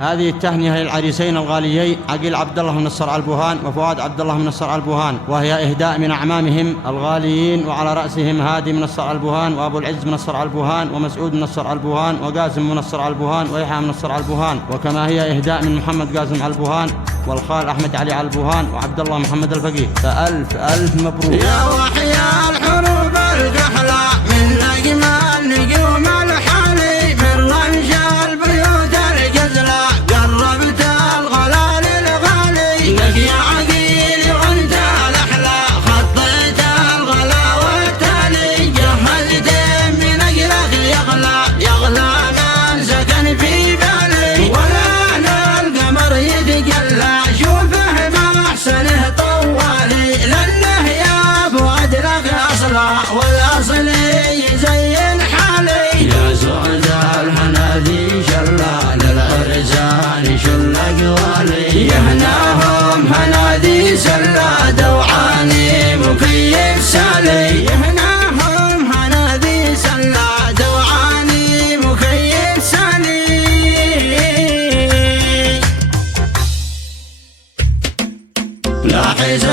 هذه التهنئة للعريسين الغاليين عقيل عبد الله منصر البوهان وفؤاد عبد الله منصر البوهان، وهي إهداء من أعمامهم الغاليين، وعلى رأسهم هادي منصر البوهان وأبو العز منصر البوهان ومسعود منصر البوهان وقاسم منصر البوهان ويحيى منصر البوهان، وكما هي إهداء من محمد قاسم البوهان والخال أحمد علي البوهان وعبد الله محمد الفقيه. فألف ألف مبروك يا وحيا الحروب الكحلة من أجمل نجوم الحالي، من رمش البيوت الجزلة قربت الغلا للغالي، لك يا عقيل وانت الأحلى خطيت الغلا والتالي، جهزت من أجلك يغلى من سكن في بالي، ولا أنا القمر يتجلى شوفه ما أحسنه طوالي، لأنه يا فؤاد لك أصلا والأصل يزين حالي، يا زود الحنادي شلا للعرسان شل أقوالي، يهناهم حنادي سلا دوعاني مكيف سالي، يهناهم حنادي سلا دوعاني مكيف سالي. لاحظ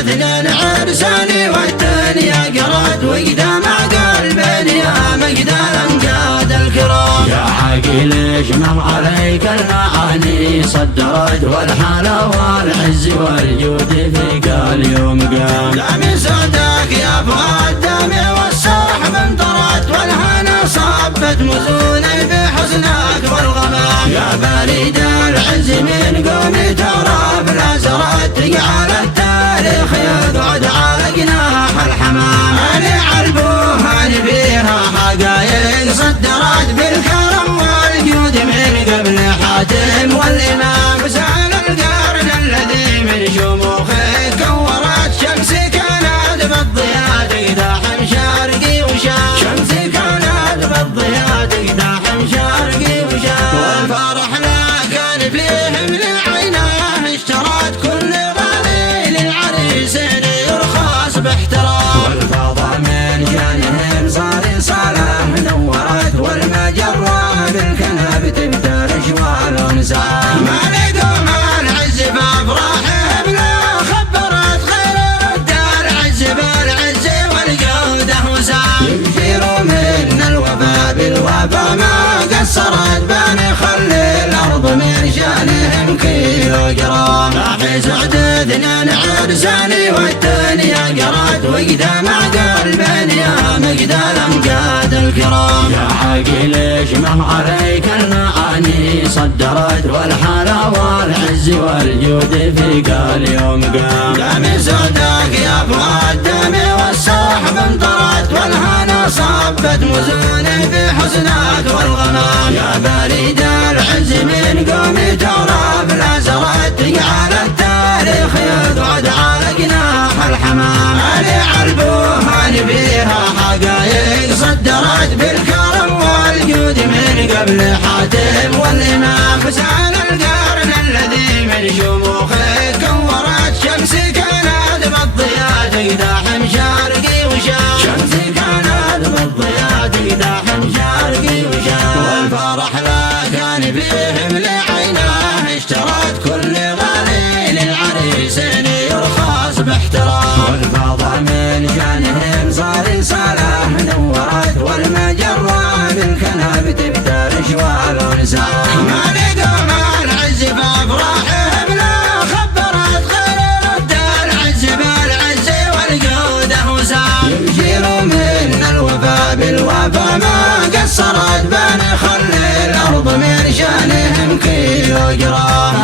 اثنين عرساني والدنيا قرات وقدام قلبي يا مقدار امجاد الكرام، يا عقيل اجمل عليك المعاني صدرت والحلا والعز والجود فيك اليوم قام، دامي سعدك يا فؤاد دامي والصاحب انطرت والهنا صبت مزوني بحزنك والغمام، يا بريد العز من قومي ترى بلا زرت على التاريخ يقعد على جناح الحمام، أنا عالبوهان فيها حقايق صدرت بالكرم والجود من قبل حاتم والإمام، سال القرن الذي من شموخه كورت شمسي كانت بالضياء تقداحم شرقي وشام، شمسي كانت بالضياء تقداحم شرقي وشام، والفرح لا كان فيهم لعيناه اشترت كل غالي للعريسين يرخص باحترام، والفضا من جانهم صار صالح نورت والمجرة بالكنب تمترش والانسان، ما لقوا ما العز بافراحهم لا خبرت خير رد العز بالعز والجودة وسام، يبشروا من الوفا بالوفا ما قصرت بني خلي الارض من شانهم كيلو جرام، لاحظ اثنين عرساني والدنيا قرات وقدام قلبي يا مقدار امجاد الكرام، يا عقيل اجمل عليك المعاني صدرت والحلا والعز والجود فيك اليوم قام، دامي سعدك يا فؤاد دامي والصاحب انطرت والهنا صبت مزوني بحزنك والغمام، يا بريد العز من قومي ترى بلا زرت على التاريخ يقعد على جناح الحمام، أنا عالبوهان فيها حقايق صدرت بالكرم والجود من قبل حاتم والإمام، سال القرن الذي من شموخه كورت شمسي كانت بالضياء تقداحم شرقي وشام، شمسي كانت بالضياء تقداحم شرقي وشام، والفرح لا كان فيهم لعيناه اشترت كل غالي للعريسين يرخص باحترام، والفضا من شانهم صار صالح نورت والمجرة بالكنب تفترش والانسان، ما لقوا ما العز بافراحهم لا خبرت خير رد العز بالعز والجودة وسام، يبشروا من الوفا بالوفا ما قصرت بني خلي الارض من شانهم كيلو جرام،